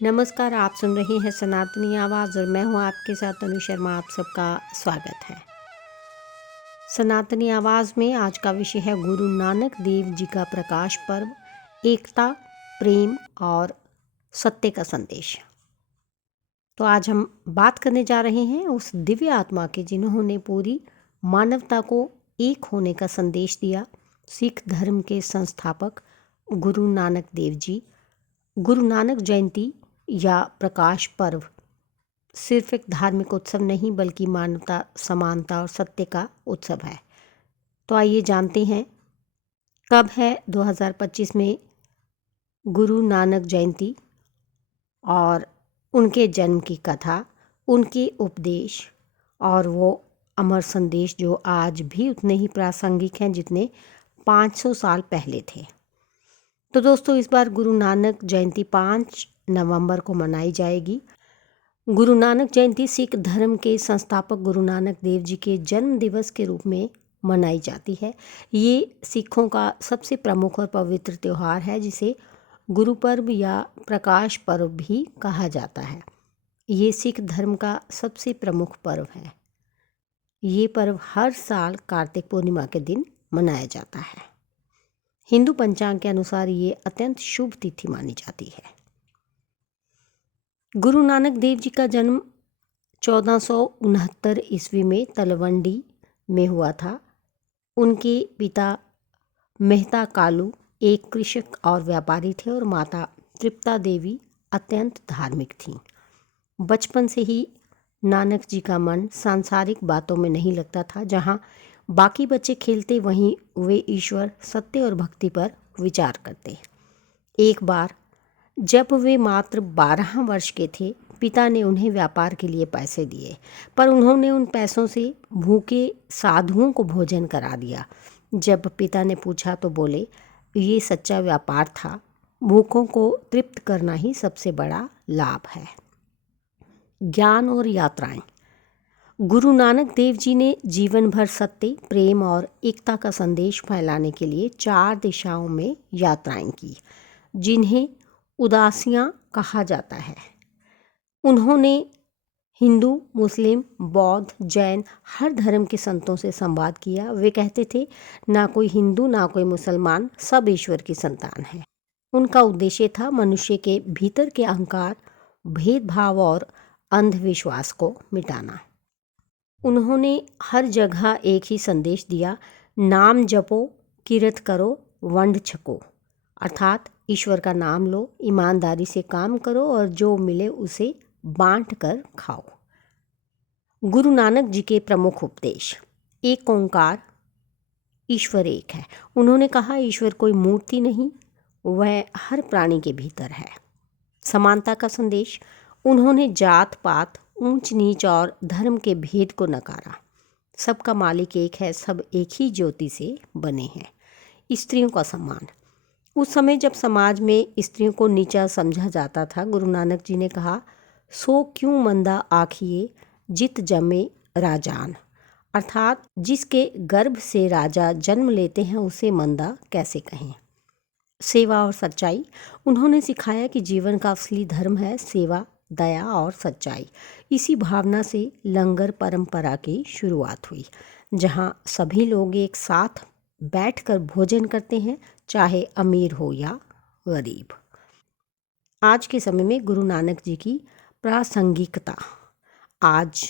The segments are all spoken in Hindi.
नमस्कार, आप सुन रहे हैं सनातनी आवाज़ और मैं हूं आपके साथ तनु शर्मा। आप सबका स्वागत है। सनातनी आवाज़ में आज का विषय है गुरु नानक देव जी का प्रकाश पर्व, एकता, प्रेम और सत्य का संदेश। तो आज हम बात करने जा रहे हैं उस दिव्य आत्मा की जिन्होंने पूरी मानवता को एक होने का संदेश दिया, सिख धर्म के संस्थापक गुरु नानक देव जी। गुरु नानक जयंती या प्रकाश पर्व सिर्फ एक धार्मिक उत्सव नहीं बल्कि मानवता, समानता और सत्य का उत्सव है। तो आइए जानते हैं कब है 2025 में गुरु नानक जयंती और उनके जन्म की कथा, उनके उपदेश और वो अमर संदेश जो आज भी उतने ही प्रासंगिक हैं जितने 500 साल पहले थे। तो दोस्तों, इस बार गुरु नानक जयंती 5 नवंबर को मनाई जाएगी। गुरु नानक जयंती सिख धर्म के संस्थापक गुरु नानक देव जी के जन्म दिवस के रूप में मनाई जाती है। ये सिखों का सबसे प्रमुख और पवित्र त्यौहार है जिसे गुरु पर्व या प्रकाश पर्व भी कहा जाता है। ये सिख धर्म का सबसे प्रमुख पर्व है। ये पर्व हर साल कार्तिक पूर्णिमा के दिन मनाया जाता है। हिंदू पंचांग के अनुसार ये अत्यंत शुभ तिथि मानी जाती है। गुरु नानक देव जी का जन्म 1469 ईस्वी में तलवंडी में हुआ था। उनके पिता मेहता कालू एक कृषक और व्यापारी थे और माता तृप्ता देवी अत्यंत धार्मिक थीं। बचपन से ही नानक जी का मन सांसारिक बातों में नहीं लगता था। जहाँ बाकी बच्चे खेलते वहीं वे ईश्वर, सत्य और भक्ति पर विचार करते। एक बार जब वे मात्र 12 वर्ष के थे, पिता ने उन्हें व्यापार के लिए पैसे दिए, पर उन्होंने उन पैसों से भूखे साधुओं को भोजन करा दिया। जब पिता ने पूछा तो बोले, ये सच्चा व्यापार था। भूखों को तृप्त करना ही सबसे बड़ा लाभ है। ज्ञान और यात्राएं। गुरु नानक देव जी ने जीवन भर सत्य, प्रेम और एकता का संदेश फैलाने के लिए 4 दिशाओं में यात्राएं की, जिन्हें उदासियां कहा जाता है। उन्होंने हिंदू, मुस्लिम, बौद्ध, जैन हर धर्म के संतों से संवाद किया। वे कहते थे, ना कोई हिंदू ना कोई मुसलमान, सब ईश्वर की संतान है। उनका उद्देश्य था मनुष्य के भीतर के अहंकार, भेदभाव और अंधविश्वास को मिटाना। उन्होंने हर जगह एक ही संदेश दिया, नाम जपो, किरत करो, वंड छको, अर्थात ईश्वर का नाम लो, ईमानदारी से काम करो और जो मिले उसे बांट कर खाओ। गुरु नानक जी के प्रमुख उपदेश। एक ओंकार, ईश्वर एक है। उन्होंने कहा, ईश्वर कोई मूर्ति नहीं, वह हर प्राणी के भीतर है। समानता का संदेश। उन्होंने जात पात, ऊंच नीच और धर्म के भेद को नकारा। सबका मालिक एक है, सब एक ही ज्योति से बने हैं। स्त्रियों का सम्मान। उस समय जब समाज में स्त्रियों को नीचा समझा जाता था, गुरु नानक जी ने कहा, सो क्यों मंदा आखिए जित जमे राजान, अर्थात जिसके गर्भ से राजा जन्म लेते हैं उसे मंदा कैसे कहें। सेवा और सच्चाई। उन्होंने सिखाया कि जीवन का असली धर्म है सेवा, दया और सच्चाई। इसी भावना से लंगर परंपरा की शुरुआत हुई, जहाँ सभी लोग एक साथ बैठकर भोजन करते हैं, चाहे अमीर हो या गरीब। आज के समय में गुरु नानक जी की प्रासंगिकता। आज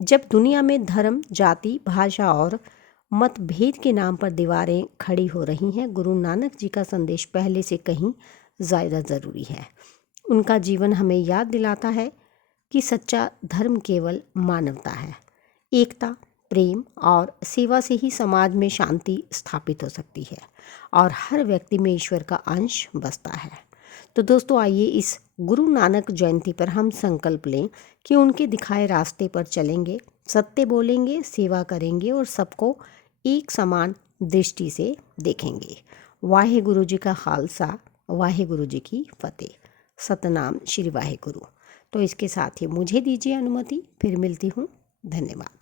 जब दुनिया में धर्म, जाति, भाषा और मतभेद के नाम पर दीवारें खड़ी हो रही हैं, गुरु नानक जी का संदेश पहले से कहीं ज़्यादा ज़रूरी है। उनका जीवन हमें याद दिलाता है कि सच्चा धर्म केवल मानवता है। एकता, प्रेम और सेवा से ही समाज में शांति स्थापित हो सकती है और हर व्यक्ति में ईश्वर का अंश बसता है। तो दोस्तों, आइए इस गुरु नानक जयंती पर हम संकल्प लें कि उनके दिखाए रास्ते पर चलेंगे, सत्य बोलेंगे, सेवा करेंगे और सबको एक समान दृष्टि से देखेंगे। वाहे गुरु जी का खालसा, वाहे गुरु जी की फतेह। सतनाम श्री वाहे गुरु। तो इसके साथ ही मुझे दीजिए अनुमति, फिर मिलती हूँ। धन्यवाद।